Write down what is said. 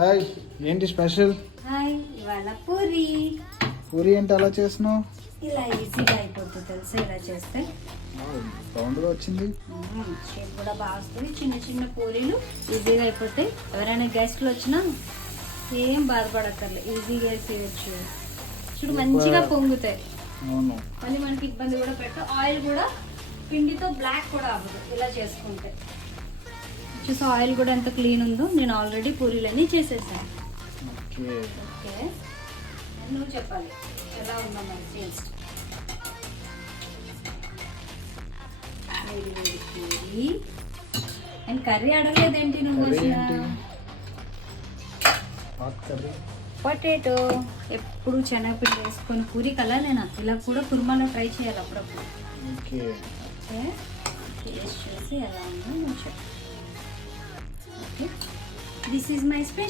Hi, ఏంటి special? Hi, ఇవాళ పూరి. పూరి ఏంటి అలా చేస్తున్నావు? ఇలా ఈజీగా అయిపోతుంది తెలుసా ఇలా చేస్తే. రౌండ్గా వచ్చింది. షేప్ కూడా బాగా వస్తుంది. చిన్న చిన్న పూరీలు ఈజీగా అయిపోతాయి. ఎవరైనా గెస్ట్లు వచ్చినా ఏం బాధపడక్కర్లేదు, ఈజీగా వేసేయచ్చు. చూడు మంచిగా పొంగుతాయి. అవును, మళ్ళీ మనకి ఇబ్బంది కూడా పెట్టు. ఆయిల్ కూడా పిండితో బ్లాక్ కూడా అవ్వదు ఇలా చేసుకుంటే. చూసి ఆయిల్ కూడా ఎంత క్లీన్ ఉందో. నేను ఆల్రెడీ పూరీలన్నీ చేసేసాను. ఓకే. ఓకే, నువ్వు చెప్పాలి ఎలా ఉందో మరి టేస్ట్. వేడి వేడి పూరి అండ్ కర్రీ అడగలేదేంటి నువ్వు? కర్రీ అసలు ఏంటి? Hot curry. పొటాటో. ఎప్పుడు శనగపిండి వేసుకొని పూరి కల్లా నేను ఇలా కూడా కుర్మాలో ట్రై చేయాలి అప్పుడప్పుడు. ఓకే. ఓకే, టేస్ట్ చూసి ఎలా ఉందో నువ్వు చెప్పు. Okay, this is my special.